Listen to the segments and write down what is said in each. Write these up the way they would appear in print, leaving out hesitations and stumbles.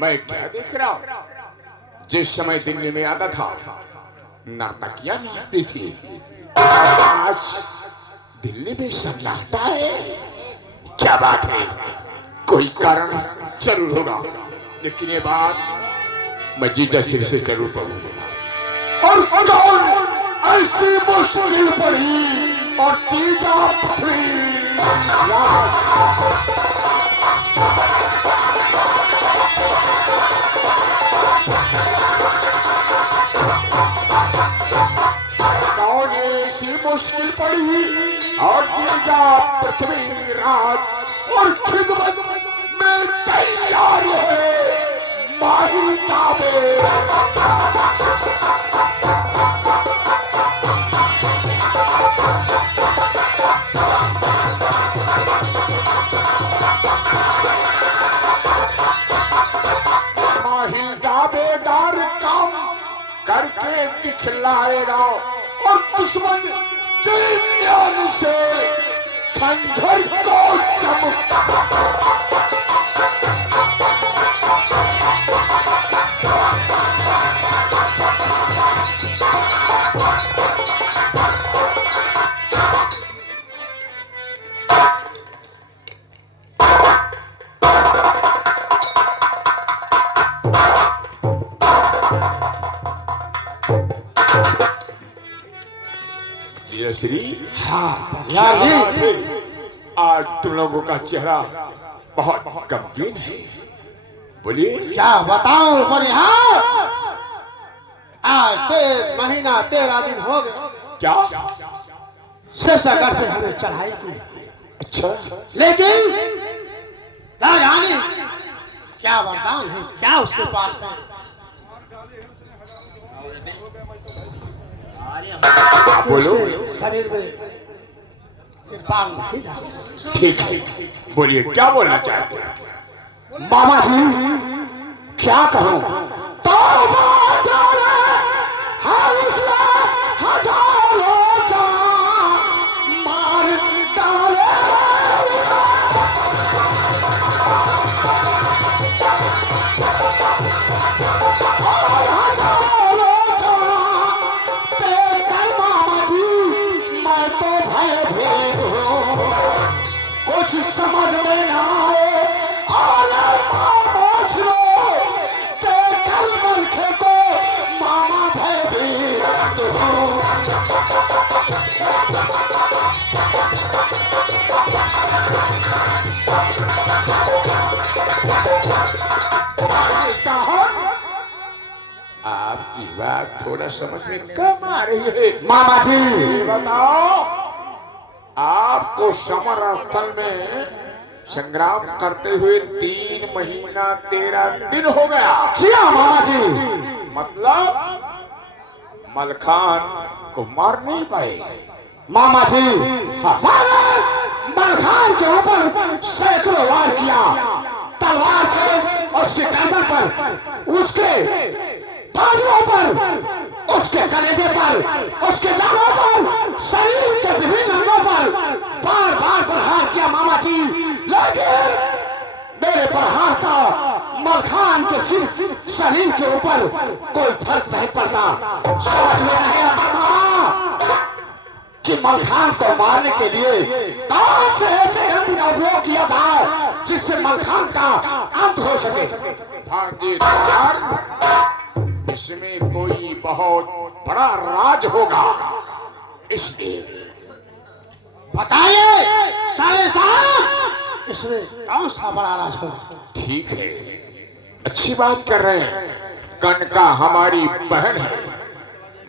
मैं क्या देख रहा हूं? जिस समय दिल्ली में आता था नर्तकियां नाचती थी, आज दिल्ली में सन्नाटा है। क्या बात है? कोई कारण जरूर होगा, लेकिन ये बात मैं जीजा सिर से जरूर पढ़ूंगा। और कौन ऐसी मुश्किल पड़ी और जीजा पृथ्वी कौन ऐसी मुश्किल पड़ी और जीजा पृथ्वी राज और खिदमत में तैयार है माही ताबे। माहिल दावेदार काम करके दिखलाएगा और दुश्मन के म्यान से खंजर को चमका। श्री हाँ यार जी, आज तुम लोगों का चेहरा बहुत गमगीन है। बोलिए क्या बताऊं पर यहाँ आज 13 दिन हो गए क्या? शेषगढ़ पे हमें चढ़ाई की। अच्छा, लेकिन राजानी क्या वरदान है, क्या उसके पास है? बोलो। उसके शरीर में बाल नहीं था। ठीक है, बोलिए क्या बोलना चाहते हैं? मामा जी क्या कहूं? हजारों जान मार डाले। कुछ समझ में ना आए और खामोश लो के कल मलखे को मामा भयभीत हो। आपकी बात थोड़ा समझ में कम आ रही है। मामा जी ये बताओ, आपको समर स्थल में संग्राम करते हुए 3 महीना 13 दिन हो गया। जी हाँ मामा जी। मतलब मलखान को मार नहीं पाए। मामा जी हाँ। मलखान के ऊपर सैकड़ों वार किया तलवार से, उसके गर्दन पर, उसके बाजुओं पर, उसके कलेजे पर, उसके जांघों पर, शरीर के विभिन्न अंगों पर बार बार प्रहार किया मामा जी। लेकिन मेरे प्रहार का मलखान के सिर शरीर के ऊपर कोई फर्क नहीं पड़ता। समझ में नहीं आता मामा कि मलखान को मारने के लिए कौन से ऐसे यंत्र का उपयोग किया जाए जिससे मलखान का अंत हो सके। भागीदार, इसमें कोई बहुत बड़ा राज होगा, इसलिए बताइए साले साहब, इसमें कौन सा बड़ा राज होगा? ठीक है, अच्छी बात कर रहे हैं। कनका हमारी बहन है।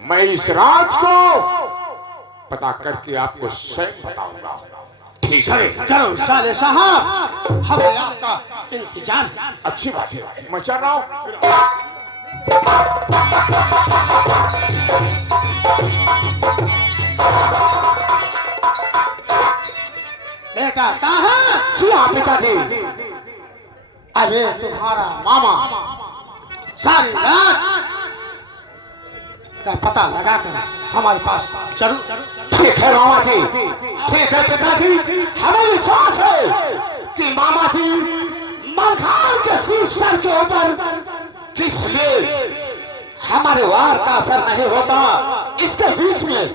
मैं इस राज को पता करके आपको स्वयं बताऊंगा। ठीक है, जरूर साले साहब, हमें आपका इंतजार है। अच्छी बात है, मैं चल रहा हूं। बेटा कहाँ? जी हाँ पिताजी। अरे तुम्हारा मामा सारी रात का पता लगाकर हमारे पास जरूर। ठीक है मामा जी, ठीक है पिताजी, हमें विश्वास है कि के ऊपर किस लिए हमारे वार का असर नहीं होता, इसके बीच में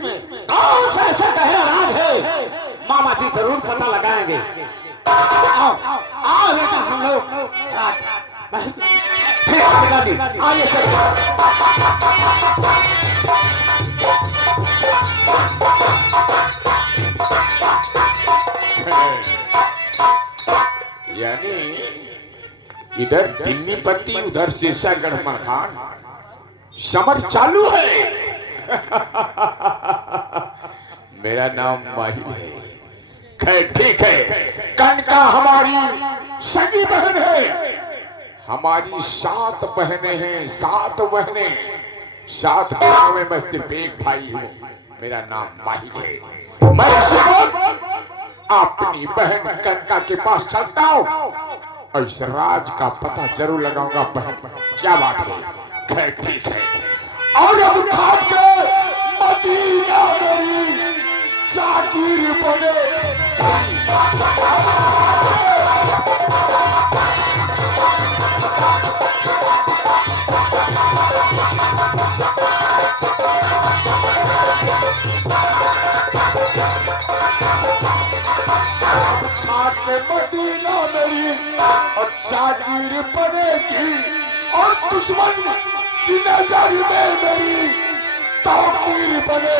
कौन सा ऐसा गहरा राज है, मामा जी जरूर पता लगाएंगे। आओ आओ बेटा, हम लोग ठीक है पिताजी, आइए चलिए। यानी इधर दिल्लीपति उधर शीर्षागढ़ मलखान, समर चालू है। मेरा नाम माहिर है। खैर ठीक है, कनका हमारी सगी बहन है। हमारी 7 बहनें हैं, 7 बहनें। 7 बहनों में मैं सिर्फ एक भाई हूँ। मेरा नाम माहिर है। मैं इसी वक्त अपनी बहन कनका के पास चलता हूँ और इस राज का पता जरूर लगाऊंगा। बहन क्या बात है? खैर ठीक है। और अब उठा के मदीना मेरी जागीर बने। के मदीना मेरी और जागीर बनेगी और दुश्मन की नजर में मेरी तौकीर बने।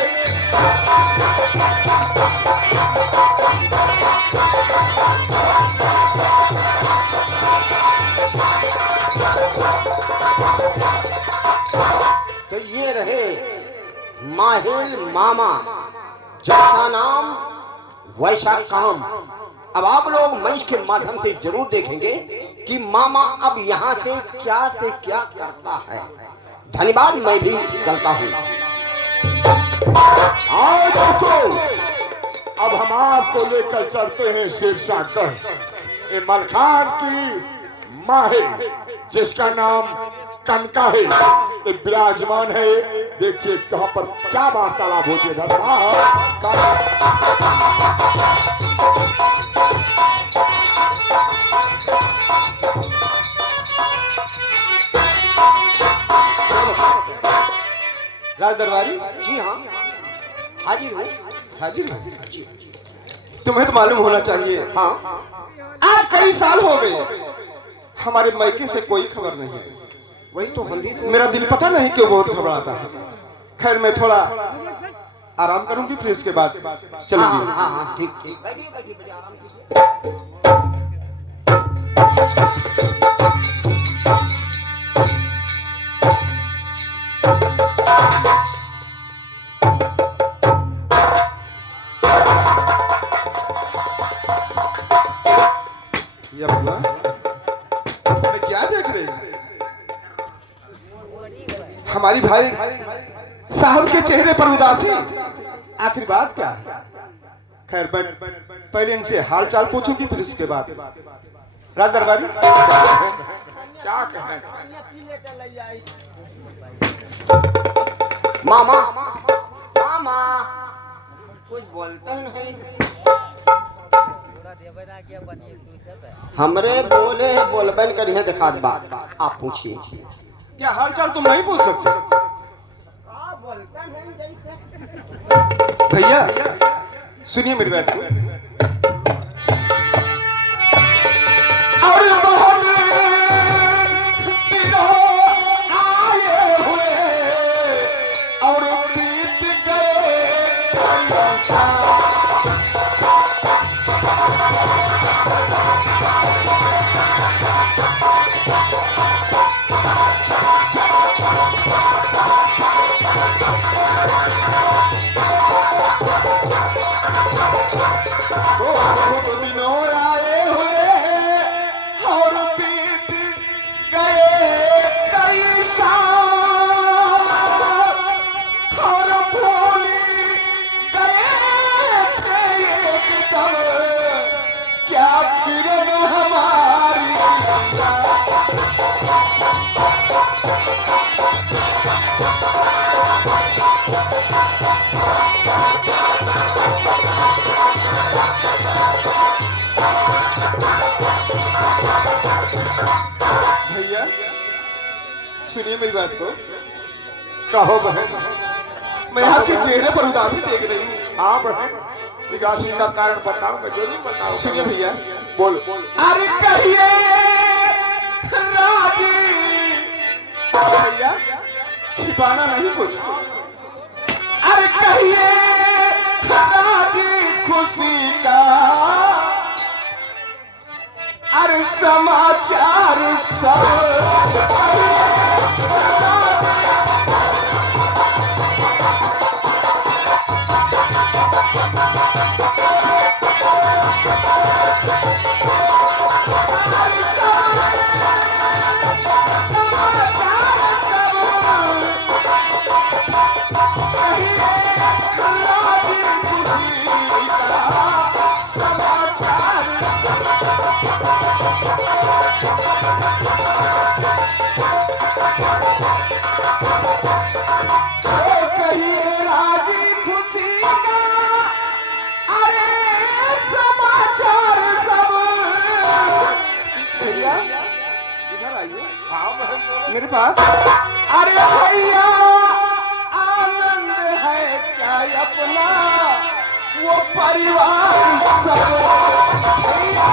तो ये रहे माहिर मामा, जैसा नाम वैसा काम। अब आप लोग मंच के माध्यम से जरूर देखेंगे कि मामा अब यहाँ से क्या करता है। धन्यवाद, मैं भी चलता हूँ। हाँ दोस्तों, अब हम आपको लेकर चलते हैं शीर्षागढ़। ये मलखान की माँ है जिसका नाम कनका है, ये विराजमान है। देखिए कहां पर क्या वार्तालाप होती है। राज दरबारी जी हाँ, हाजिर हूँ। हाजिर हो? तुम्हें तो मालूम होना चाहिए, हाँ, आज कई साल हो गए हमारे मायके से कोई खबर नहीं। वही तो हम भी तो। मेरा दिल पता नहीं क्यों बहुत घबराता है। खैर मैं थोड़ा आराम करूंगी, फिर उसके बाद चलूंगी। हाँ हाँ हाँ, ठीक ठीक, बैठिए बैठिए बैठिए, आराम कीजिए। ये भगवान, मैं क्या देख रही हूँ? हमारी भाई साहब के चेहरे पर उदासी, आखिर बात क्या है? खैर मैं पहले इनसे हाल चाल पूछूंगी, फिर उसके बाद। राज दरबारी क्या कहना था? मामा मामा कुछ बोलते ही नहीं। हमरे बोले बोलबन करिए, दिखा दे बात। आप पूछिए। क्या हाल चाल तुम नहीं पूछ सकते? भैया सुनिए मेरी बात को। और बहुत दिनों आए हुए और बीत गए कई साल। सुनिए मेरी बात को। कहो बहन। मैं आपके चेहरे पर उदासी देख रही हूँ। हाँ बहन, उदासी का कारण बताओ, मैं जरूर बताऊँ। सुनिए भैया। बोलो। अरे कहिए राजी भैया, छिपाना नहीं कुछ। अरे कहिए राजी खुशी का, अरे समाचार सब मेरे पास। अरे भैया आनंद है क्या अपना वो परिवार सब भैया।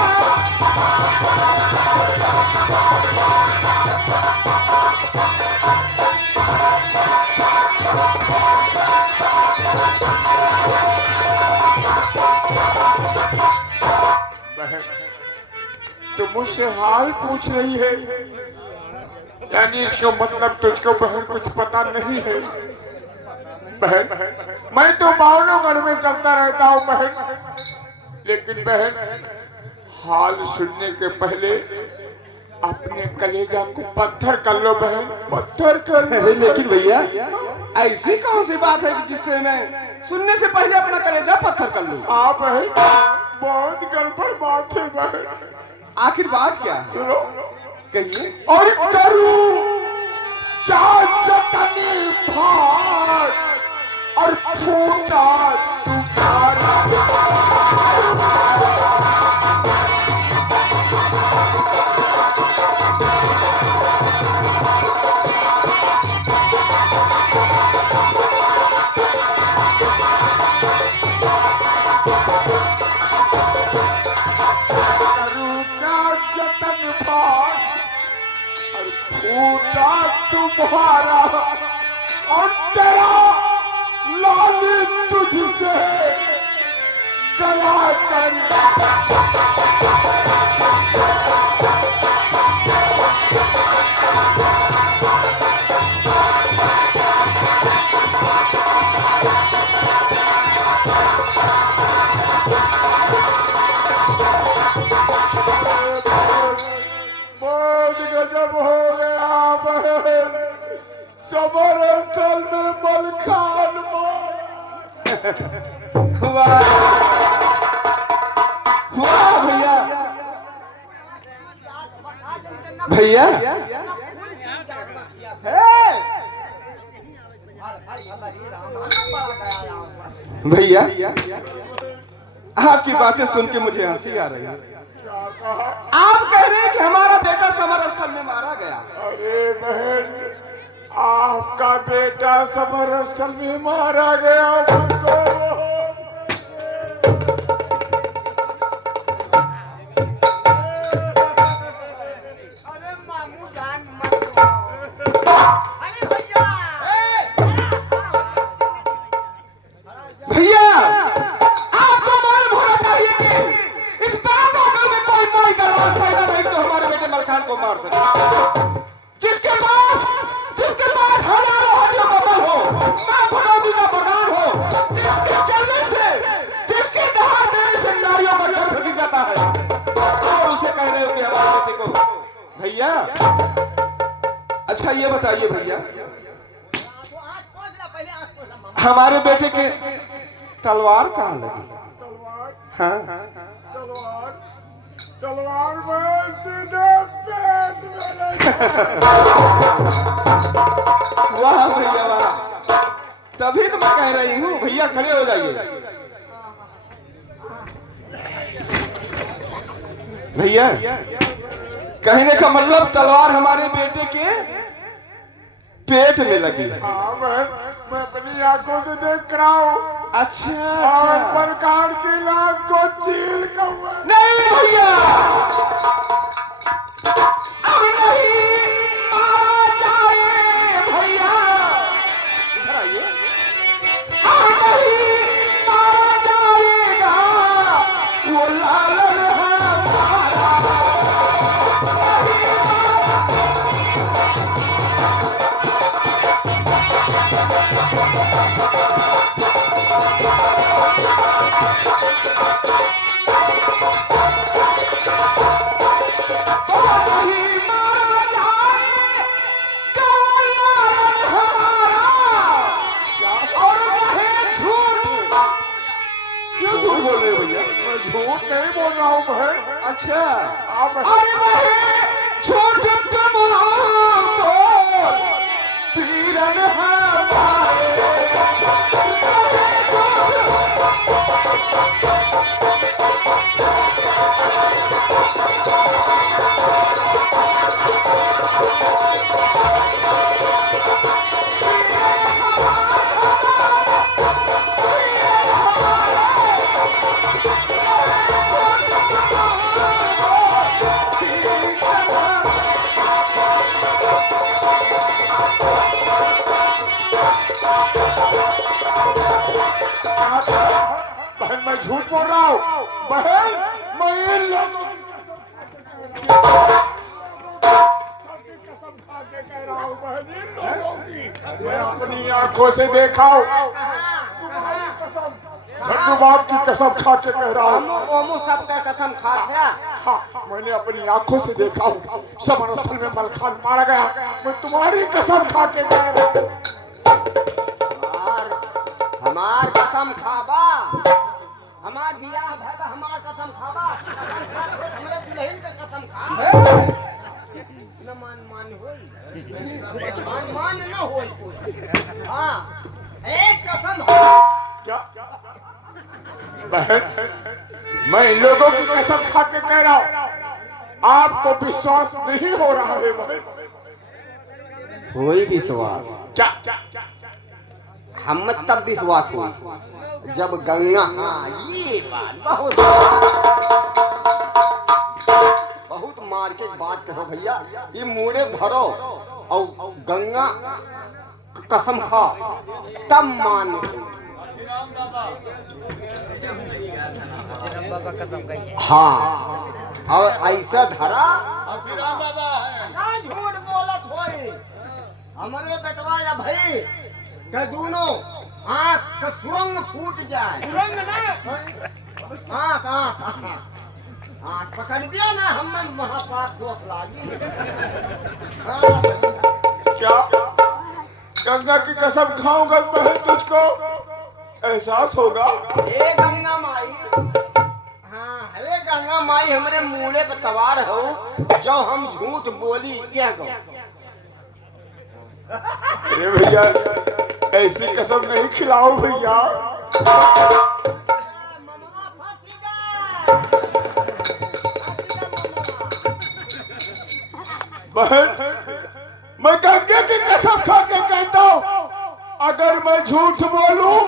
बहन, तुम मुझसे हाल पूछ रही है, यानी इसका मतलब तुझको बहन कुछ पता नहीं है। बहन, मैं तो बावनों में चलता रहता हूँ बहन, लेकिन बहन हाल सुनने के पहले अपने कलेजा को पत्थर कर लो बहन, पत्थर कर लो। लेकिन भैया ऐसी कौन सी बात है कि जिससे मैं सुनने से पहले अपना कलेजा पत्थर कर लूं? हाँ बहन, बहुत गड़बड़ बात है बहन। आखिर बात क्या है? सुनो, कहिए। और करूं क्या जतन भार और फूटा तुम्हारा। करूं क्या जतन भार और फूटा तुम्हारा, और तेरा लाली तुझसे गया कर। बहुत गजब हो गया बहन, सबर स्थल में मलखान वाह वाह भैया। भैया भैया आपकी बातें सुन के मुझे हंसी आ रही है। आप कह रहे हैं कि हमारा बेटा समर स्थल में मारा गया। अरे बहन, आपका बेटा समर स्थल में मारा गया मुझको। अरे मामू जान मत दो। अरे भैया भैया आपको मालूम होना चाहिए कि इस बाबा में कोई माई का लाल पैदा नहीं तो हमारे बेटे मलखान को मार सके। जिसके पास हजारों हड्डियों का बल हो, मां भगवती का वरदान हो, जिसके चलने से, जिसके दहाड़ देने से नारियों का गर्भ गिर जाता है, और उसे कह रहे हो कि हमारे बेटे को। भैया अच्छा ये बताइए भैया, हमारे बेटे के तलवार कहाँ लगी? हाँ तलवार तलवार में सीधे पेट में लगी। वाह भैया वाह, तभी तो मैं कह रही हूँ। भैया खड़े हो जाइए। भैया कहने का मतलब तलवार हमारे बेटे के पेट में लगी है। हाँ बहन, मैं अपनी आंखों से देख रहा हूँ। अच्छा और अच्छा। मलखान की लाश को चील का हुआ। नहीं भैया, अब नहीं मारा जाए भैया, इधर आइए। अब नहीं मारा जाएगा वो लालन हमारा। तो नहीं मारा जाएगा वो लालन हमारा, और रहे झूठ। क्यों झूठ बोल रहे हो भैया? मैं झूठ नहीं बोल रहा हूँ बहन। अच्छा आप अरे रहे झूठ तुमको पीरन हमारे, रहे झूठ। बहन, मैं झूठ बोल रहा हूँ। बहन, मैं इन लोगों की कसम खा के कह रहा हूँ बहन, इन लोगों की मैं अपनी आंखों से देखा हूँ। तुम्हारी कसम, झंडू बाप की कसम खा के कह रहा हूँ। ओमो सबका कसम खा गया। हाँ, मैंने अपनी आंखों से देखा हूँ। सब असल में मलखान मारा गया। मैं तुम्हारी कसम खा के कह रहा हूँ। हमार कसम खाबा, हमार बियाह भैया हमार कसम खाबा, कसम खा के हमरे दुल्हन के कसम खा। न मान मान होई, मान मान न होई कोई। हाँ, एक कसम है। क्या बहन, मैं इन लोगों की कसम खा के कह रहा हूँ। आपको विश्वास नहीं हो रहा है बहन? कोई विश्वास क्या? हम तब विश्वास हुआ जब गंगा। हाँ, ये बात बहुत मार के बात कहो भैया। ये मुड़े धरो और गंगा कसम खा तब मान। हाँ, और ऐसा धरा ना झूठ बोलत होई। हमारे बेटवा या भाई के दोनों आँख का सुरंग फूट जाए। सुरंग ना आँख आँख आँख पकड़ दिया ना, हम महापाप दोष लागी। हाँ, क्या गंगा की कसम खाऊंगा बहन, तुझको एहसास होगा। हे गंगा माई, हाँ हे गंगा माई, हमारे मूले पर सवार हो जो हम झूठ बोली यह गो। अरे भैया, ऐसी कसम नहीं खिलाओ भैया। बहन, मैं गंगा की कसम खा के कहता हूँ, अगर मैं झूठ बोलूं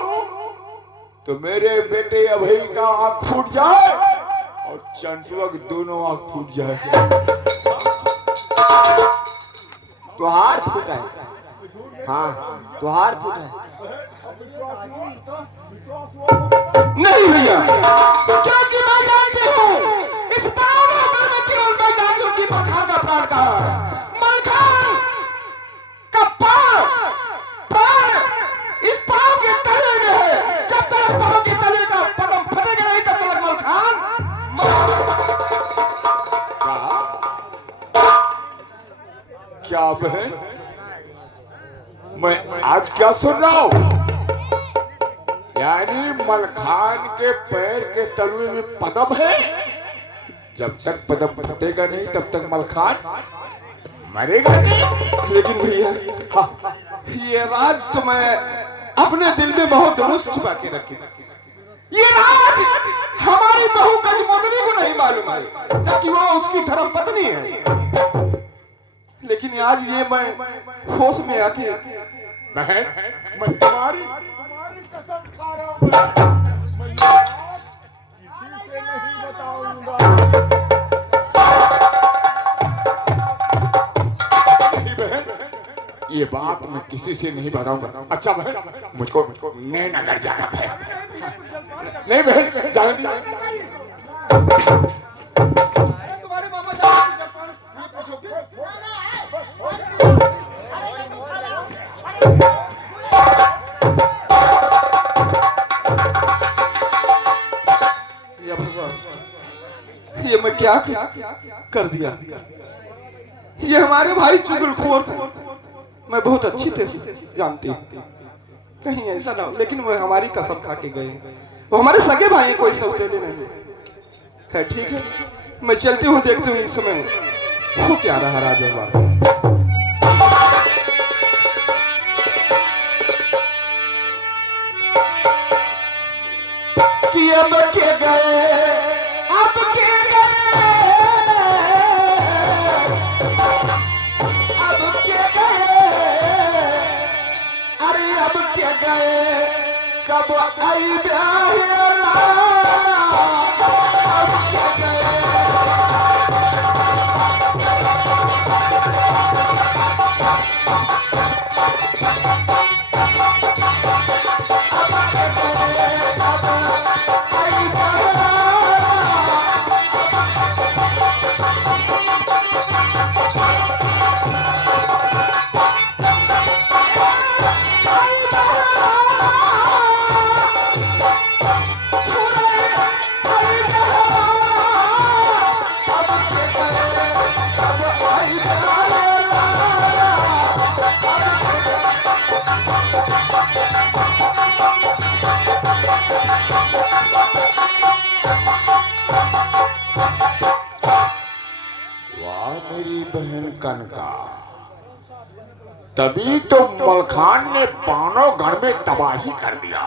तो मेरे बेटे अभय का आंख फूट जाए और चंटुआ के दोनों आंख फूट जाए। तुहार फूट है। हाँ, तुहार फूट है। नहीं भैया, क्योंकि मैं जानती हूँ इस पावन में केवल मैं जानती हूँ कि मलखान का प्राण कहाँ है। मलखान का प्राण इस पाँव के तले में है। जब तक पाँव के तले का पदम फटेगा नहीं तब तक मलखान क्या बहन, मैं आज क्या सुन रहा हूँ? यानी मलखान के पैर के तलवे में पदम है। जब तक पदम फटेगा नहीं तब तक मलखान मरेगा नहीं। लेकिन भैया, हाँ, ये राज तो मैं अपने दिल में बहुत दिनों से छुपा के रखी। ये राज हमारी बहू गजमोदनी को नहीं मालूम है, जबकि वो उसकी धर्म पत्नी है। लेकिन लेकिन आज ये मैं होश में आके बहन, मैं तुम्हारी कसम खा रहा हूँ मैं ये बात किसी से नहीं बताऊंगा। नहीं बहन, ये बात मैं किसी से नहीं बताऊंगा। अच्छा बहन, मुझको नैनगर जाना है। नहीं बहन, जाने दीजिए। तुम्हारे मामा जापान ये पूछोगे? या भगवान, ये मैं क्या कर दिया? ये हमारे भाई चुगलखोर थे, मैं बहुत अच्छी थे जानती, कहीं ऐसा ना हो। लेकिन वो हमारी कसम खा के गए, वो हमारे सगे भाई, कोई सौतेले नहीं। खैर ठीक है, मैं चलती हूँ, देखती हूँ इस समय वो क्या रहा राजदरबार। कि अब के गए, अब के गए, अब के गए, अरे अब के गए, कब आई ब्याहेला, अब के गए। वाह मेरी बहन कनका, तभी तो मलखान ने बानो घर में तबाही कर दिया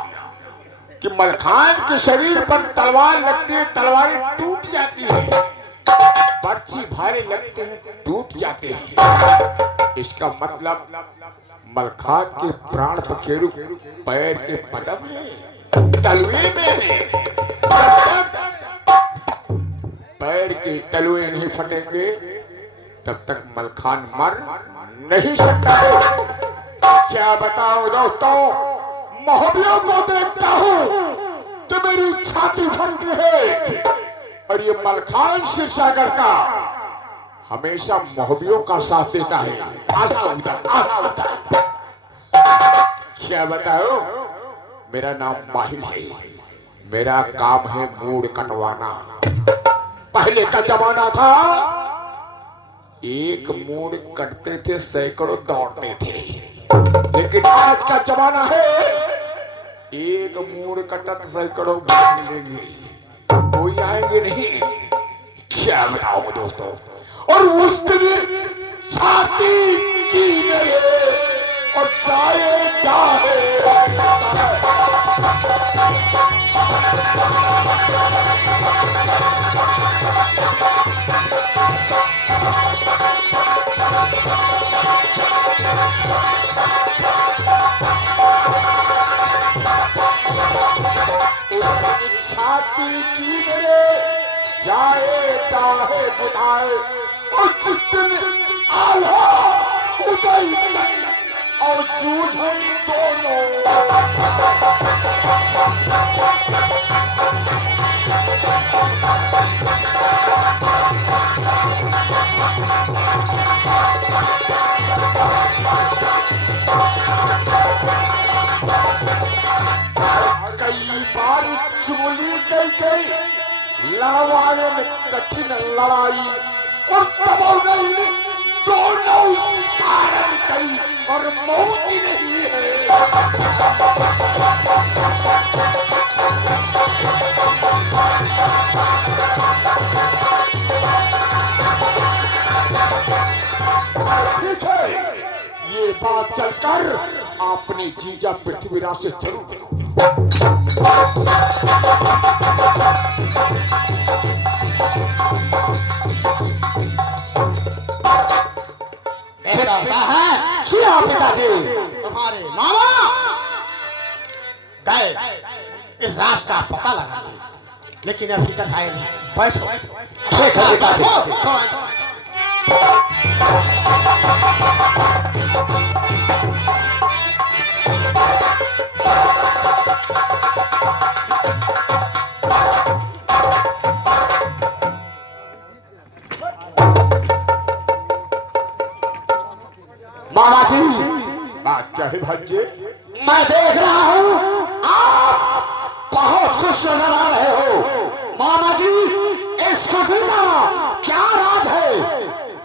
कि मलखान के शरीर पर तलवार लगती है, तलवारें टूट जाती है, पर्ची भारे लगते हैं, टूट जाते हैं। इसका मतलब मलखान के प्राण पखेरु पैर के पदम में, तलवे में है। जब तक पैर के तलवे नहीं फटेंगे तब तक मलखान मर नहीं सकता है। क्या बताऊं दोस्तों, मोहबियों को देखता हूं तो मेरी छाती फटती है, और ये मलखान सिरसागर का हमेशा मोहबियों का साथ देता है, आधा उधर आधा उधर। क्या बताओ, मेरा नाम माहिल है, मेरा काम है मूड कटवाना। पहले का जमाना था, एक मूड कटते थे सैकड़ों दौड़ते थे, लेकिन आज का जमाना है, एक मूड कटत सैकड़ों मिलेंगे, कोई आएंगे नहीं। क्या बताओ दोस्तों, और उस दिन छाती की मेरे और जाएगा छाती की मेरे जाएगा है बुधाए, और जिस दिन आल्हा उदय चंद और जूझे दोनों, कई बार चुगली कई लड़वाए में कठिन लड़ाई, और तब नहीं दोनों सारण कई और मौत ही नहीं है। ठीक है, ये बात चलकर आपने जीजा पृथ्वीराज से जरूर लगता है। जी हाँ पिताजी। तुम्हारे मामा गए इस राज का पता लगाने, लेकिन अभी तक आए नहीं। बैठो। ठीक है पिताजी। मामा जी, बात क्या है भांजे? मैं देख रहा हूँ आप बहुत खुश नजर आ रहे हो। मामा जी, इस खुशी का क्या राज है?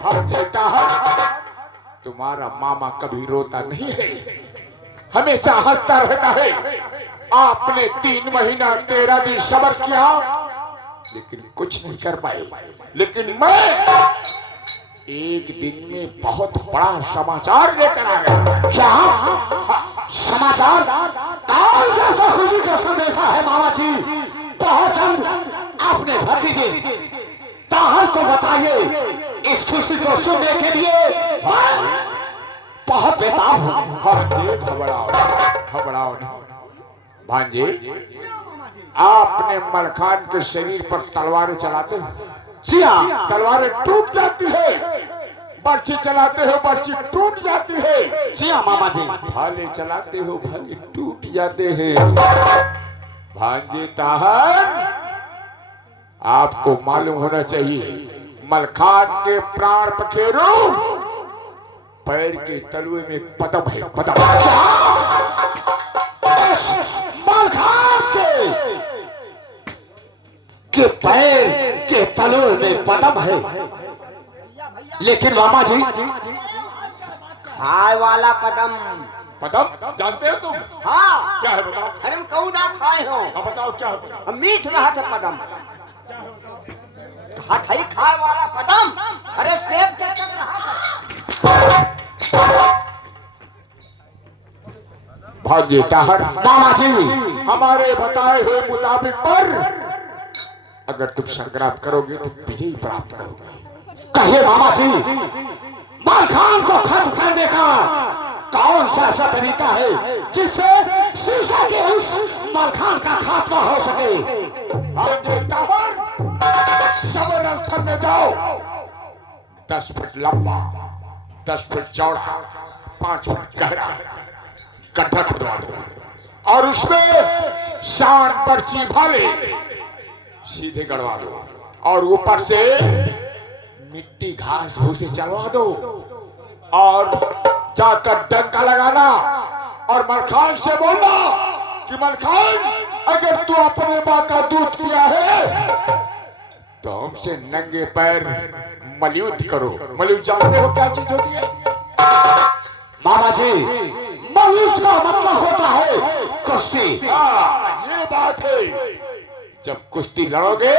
भांजे ताहर, तुम्हारा मामा कभी रोता नहीं है, हमेशा हंसता रहता है। आपने 3 महीना 13 दिन सब्र किया, लेकिन कुछ नहीं कर पाए। लेकिन मैं एक दिन में बहुत बड़ा समाचार लेकर आ गया। क्या समाचार? कौन सा ऐसा खुशी का संदेशा है मामा जी? बहुत जल्द अपने भतीजे ताहर को बताइए। इस खुशी को सुनने के लिए मैं बहुत बेताब हूँ। भांजे घबराओ, घबराओ नहीं। भांजे, आपने मलखान के शरीर पर तलवारें चलाते हो, जी हाँ। तलवारें टूट जाती है। बर्छी चलाते हो, बर्छी टूट जाती है। जी हाँ मामा जी। भाले चलाते हो, भाले टूट जाते हैं। भांजे ताहर, आपको मालूम होना चाहिए, मलखान के प्राण पखेरु पैर के तलुए में एक पदम है। पदम। मलखान के पैर के तलुए में पदम है। लेकिन मामा जी, खाए वाला कदम। पदम जानते हो तुम? हाँ, क्या है बताओ? अरे हम कौदा खाए हो। हाँ बताओ क्या है पदम? हम मीठ रहा था कदम। खाई खाए वाला कदम। अरे सेब के चल रहा था। भांजे ताहर, मामा जी, हमारे बताए हुए मुताबिक पर अगर तुम संग्राम करोगे तो विजय प्राप्त करोगे। कहिए मामा जी, मलखान को खत्म करने का कौन सा ऐसा तरीका है जिससे शीशा के उस मलखान का खात्मा हो सके? भांजे ताहर, सबर स्थल में जाओ। 10 फुट लंबा, 10 फुट चौड़ा, 5 फुट गहरा गड्ढा खुदवा दो और उसमें शान पर्ची भाले सीधे गड़वा दो और ऊपर से मिट्टी घास भूसे चलवा दो और जाकर डंका लगाना और मलखान से बोलना कि मलखान, अगर तू अपने मां का दूध पिया है तो हमसे नंगे पैर मलयुद्ध करो। मलयुद्ध जानते हो क्या चीज होती है? मामा जी, मलयुद्ध का मतलब होता है कुश्ती। हाँ, ये बात है। जब कुश्ती लड़ोगे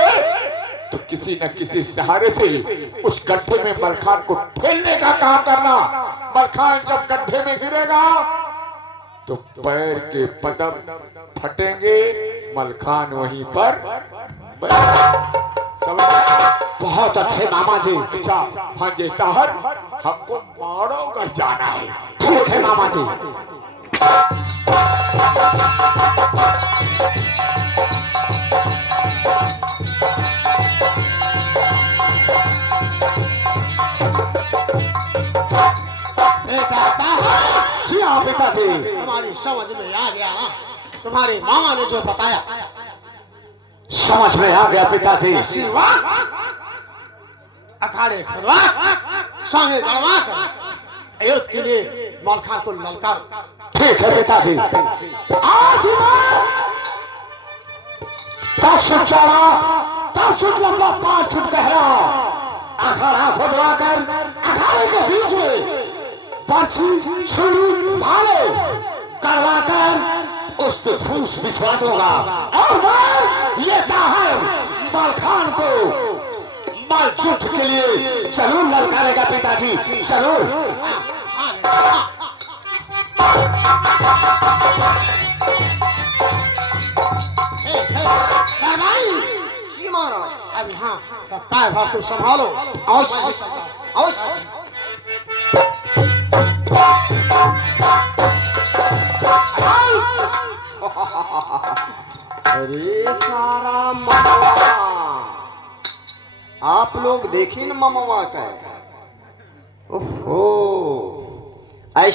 तो किसी न किसी सहारे से उस गड्ढे में मलखान को ठेलने का काम करना। मलखान जब गड्ढे में गिरेगा तो पैर के पदम फटेंगे, मलखान वहीं पर समझ? बहुत अच्छे मामा जी। अच्छा भांजे ताहर, हमको मारो कर जाना है। ठीक है मामा जी। बेटा ताहर, जी हाँ पिताजी। तुम्हारी समझ में आ गया ना तुम्हारे मामा ने जो बताया? समझ में आ गया पिताजी। सिवा अखाड़े खुदवा, सांगे गड़वा कर युद्ध के लिए मलखान को ललकार। ठीक है पिताजी। आज ही मैं 10 फुट चौड़ा, 10 फुट लंबा, 5 फुट गहरा अखाड़ा खुदवा कर अखाड़े के बीच में बर्छी, छुरी, भाले करवा कर उस पे फूस बिछवा दूंगा और मैं ये ताहर मलखान को मलयुद्ध के लिए जरूर ललकारेगा पिताजी, जरूर। ठीक है करवाई। जी महाराज। अब यहाँ का काय भार तुम संभालो। अवश्य, अवश्य। अरे सारा मामा, आप लोग देखिए ना मामा का। ओहो